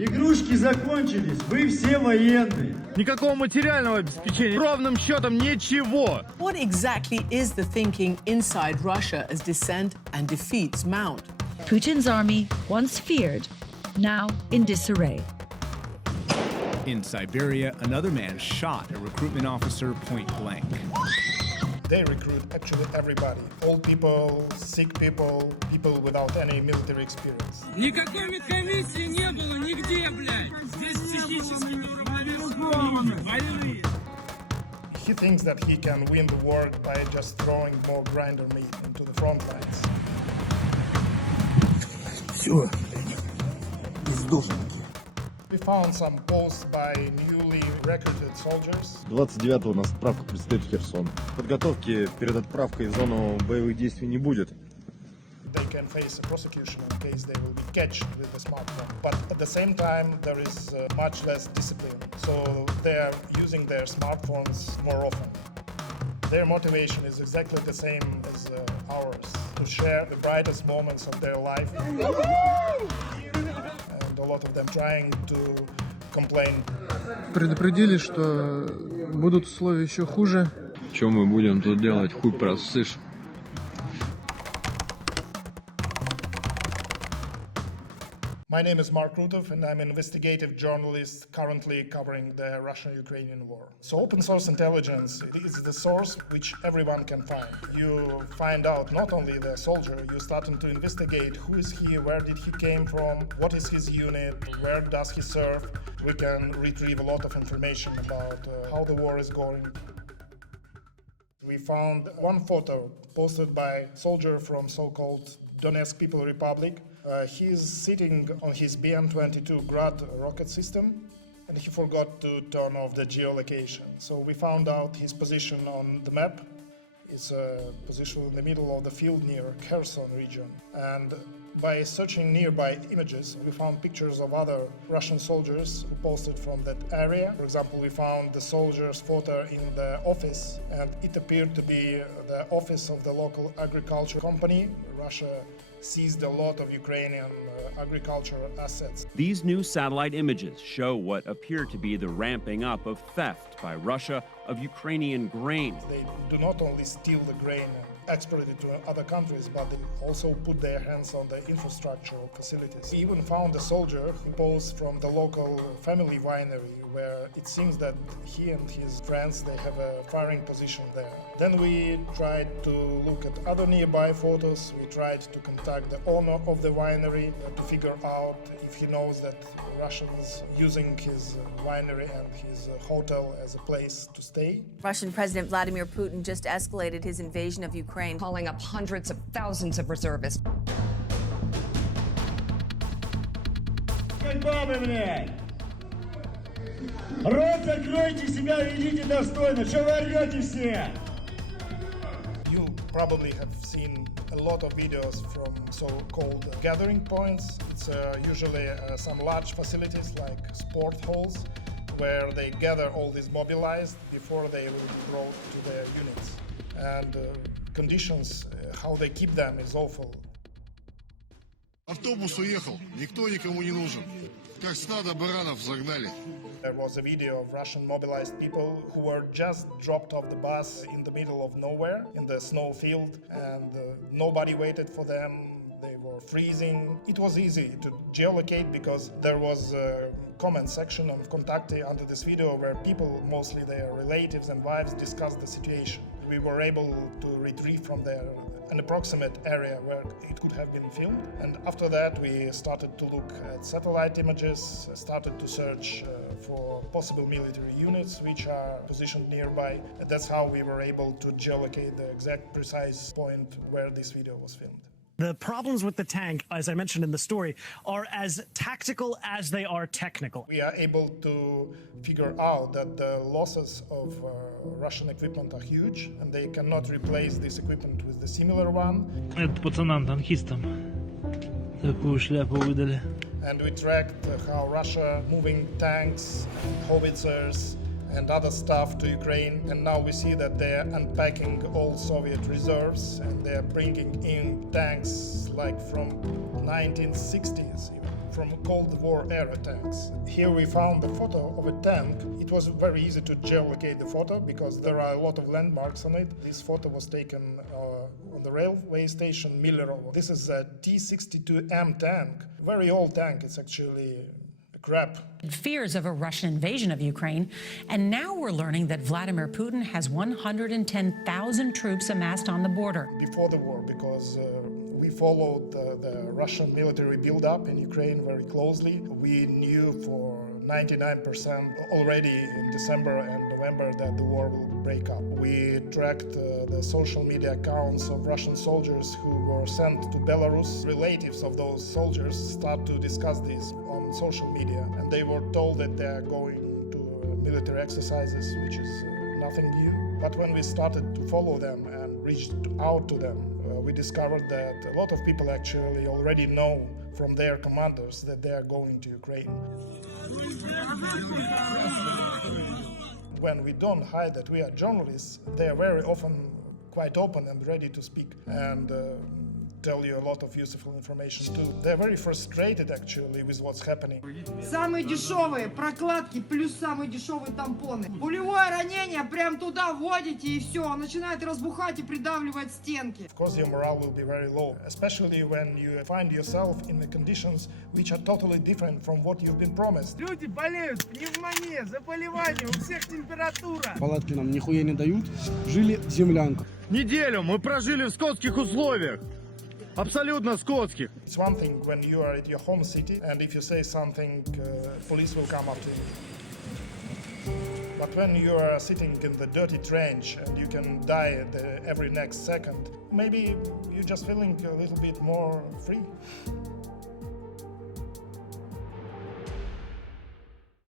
Игрушки закончились, вы все военные. Никакого материального обеспечения, ровным счетом ничего. What exactly is the thinking inside Russia as dissent and defeats mount? Putin's army, once feared, now in disarray. In Siberia, another man shot a recruitment officer point blank. They recruit actually everybody. Old people, sick people, people without any military experience. Никакой медкомиссии не было нигде, блядь. Здесь психически неуравновешенные. He thinks that he can win the war by just throwing more grinder meat into the front lines. Все, издохники. We found some posts by newly recruited soldiers. 29-го у нас отправка предстоит в Херсон. Подготовки перед отправкой в зону боевых действий не будет. They can face a prosecution in case they will be catched with a smartphone. But at the same time, there is much less discipline. So they are using their smartphones more often. Their motivation is exactly the same as ours, to share the brightest moments of their life. And a lot of them trying to complain. Предупредили, что будут условия еще хуже. Что мы будем тут делать, хуй просышь. My name is Krutov, and I'm an investigative journalist currently covering the Russian-Ukrainian war. So open source intelligence is the source which everyone can find. You find out not only the soldier, you start to investigate who is he, where did he came from, what is his unit, where does he serve. We can retrieve a lot of information about how the war is going. We found one photo posted by a soldier from so-called Donetsk People Republic. He's sitting on his BM-22 Grad rocket system, and he forgot to turn off the geolocation. So we found out his position on the map. It's a position in the middle of the field near Kherson region. And by searching nearby images, we found pictures of other Russian soldiers who posted from that area. For example, we found the soldier's photo in the office, and it appeared to be the office of the local agriculture company. Russia seized a lot of Ukrainian agricultural assets. These new satellite images show what appear to be the ramping up of theft by Russia of Ukrainian grain. They do not only steal the grain and export it to other countries, but they also put their hands on the infrastructural facilities. We even found a soldier who posed from the local family winery, where it seems that he and his friends, they have a firing position there. Then we tried to look at other nearby photos. We tried to contact the owner of the winery to figure out if he knows that Russians using his winery and his hotel as a place to stay. Russian President Vladimir Putin just escalated his invasion of Ukraine, calling up hundreds of thousands of reservists. Рот закройте, себя ведите достойно. Что вы орете все? You probably have seen a lot of videos from so-called gathering points. It's usually some large facilities like sport halls where they gather all these mobilized before they will be brought to their units. And conditions, how they keep them is awful. Автобус уехал, никто никому не нужен. Как стадо баранов загнали. There was a video of Russian mobilized people who were just dropped off the bus in the middle of nowhere in the snow field, and nobody waited for them. They were freezing. It was easy to geolocate because there was a comment section on Kontakte under this video where people, mostly their relatives and wives, discussed the situation. We were able to retrieve from there an approximate area where it could have been filmed. And after that, we started to look at satellite images, started to search for possible military units which are positioned nearby. And that's how we were able to geolocate the exact precise point where this video was filmed. The problems with the tank, as I mentioned in the story, are as tactical as they are technical. We are able to figure out that the losses of Russian equipment are huge, and they cannot replace this equipment with the similar one. Это пацанам, танкистам, такую шляпу выдали. And we tracked how Russia moving tanks, howitzers, and other stuff to Ukraine, and now we see that they're unpacking old Soviet reserves and they're bringing in tanks like from 1960s even. from Cold War era tanks. Here we found a photo of a tank. It was very easy to geolocate the photo because there are a lot of landmarks on it. This photo was taken on the railway station Millerovo. This is a T-62M tank, very old tank. It's actually crap. Fears of a Russian invasion of Ukraine, and now we're learning that Vladimir Putin has 110,000 troops amassed on the border. Before the war, because we followed the Russian military build-up in Ukraine very closely, we knew for 99% already in December and November that the war will break up. We tracked the social media accounts of Russian soldiers who were sent to Belarus. Relatives of those soldiers start to discuss this on social media, and they were told that they are going to military exercises, which is nothing new. But when we started to follow them and reached out to them, we discovered that a lot of people actually already know from their commanders that they are going to Ukraine. When we don't hide that we are journalists, they are very often quite open and ready to speak and tell you a lot of useful information too. They're very frustrated actually with what's happening. Самые дешевые прокладки плюс самые дешевые тампоны. Пулевое ранение прям туда вводите и все, он начинает разбухать и придавливать стенки. Of course your morale will be very low, especially when you find yourself in the conditions which are totally different from what you've been promised. Люди болеют, пневмония, заболевания, у всех температура. Палатки нам нихуя не дают, жили в землянках. Неделю мы прожили в скотских условиях. Абсолютно скотских. It's one thing when you are at your home city and if you say something, police will come after you. But when you are sitting in the dirty trench and you can die every next second, maybe you're just feeling a little bit more free.